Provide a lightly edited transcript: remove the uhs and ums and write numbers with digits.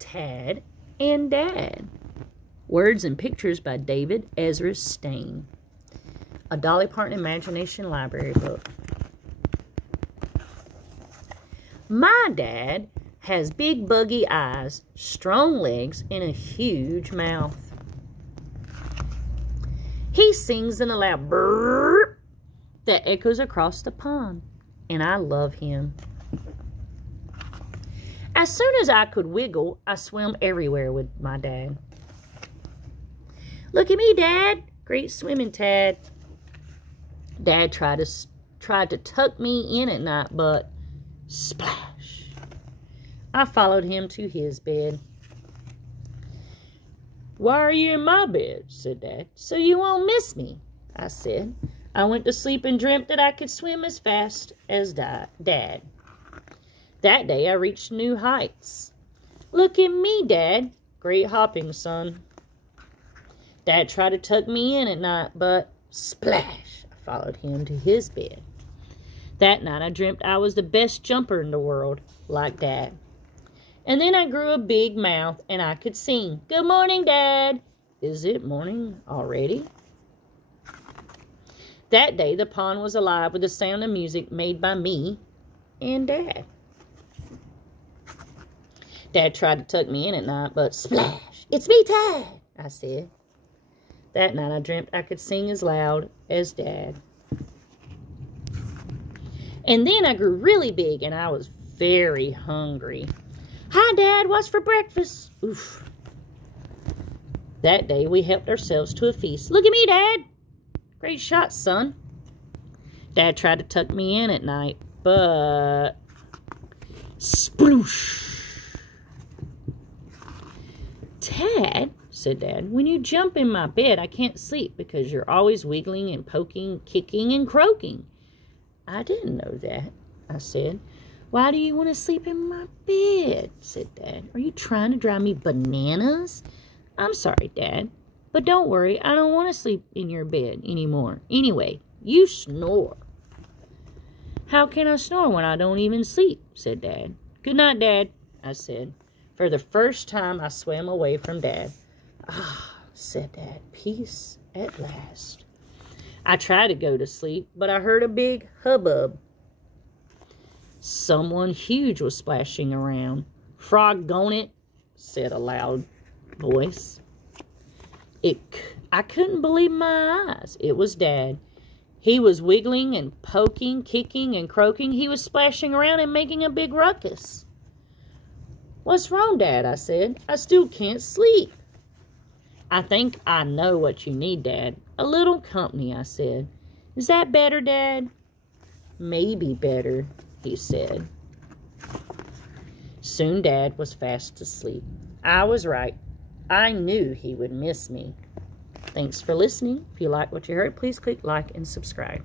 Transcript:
Tad and Dad. Words and pictures by Ezra Stein. A Dolly Parton Imagination Library book. My dad has big buggy eyes, strong legs, and a huge mouth. He sings in a loud brrr that echoes across the pond, and I love him. As soon as I could wiggle, I swam everywhere with my dad. Look at me, Dad. Great swimming, Tad. Dad tried to tuck me in at night, but splash. I followed him to his bed. Why are you in my bed? Said Dad. So you won't miss me, I said. I went to sleep and dreamt that I could swim as fast as Dad. That day I reached new heights. Look at me, Dad. Great hopping, son. Dad tried to tuck me in at night, but splash. I followed him to his bed. That night I dreamt I was the best jumper in the world, like Dad. And then I grew a big mouth and I could sing. Good morning, Dad. Is it morning already? That day the pond was alive with the sound of music made by me and Dad. Dad tried to tuck me in at night, but splash. It's me, Tad, I said. That night I dreamt I could sing as loud as Dad. And then I grew really big and I was very hungry. Hi, Dad, what's for breakfast? Oof. That day we helped ourselves to a feast. Look at me, Dad. Great shot, son. Dad tried to tuck me in at night, but sploosh. Tad, said Dad, when you jump in my bed, I can't sleep because you're always wiggling and poking, kicking, and croaking. I didn't know that, I said. Why do you want to sleep in my bed? Said Dad. Are you trying to drive me bananas? I'm sorry, Dad, but don't worry. I don't want to sleep in your bed anymore. Anyway, you snore. How can I snore when I don't even sleep? Said Dad. Good night, Dad, I said. For the first time, I swam away from Dad. Ah, said Dad, peace at last. I tried to go to sleep, but I heard a big hubbub. Someone huge was splashing around. Frog-gone it, said a loud voice. I couldn't believe my eyes. It was Dad. He was wiggling and poking, kicking and croaking. He was splashing around and making a big ruckus. What's wrong, Dad? I said. I still can't sleep. I think I know what you need, Dad. A little company, I said. Is that better, Dad? Maybe better, he said. Soon Dad was fast asleep. I was right. I knew he would miss me. Thanks for listening. If you like what you heard, please click like and subscribe.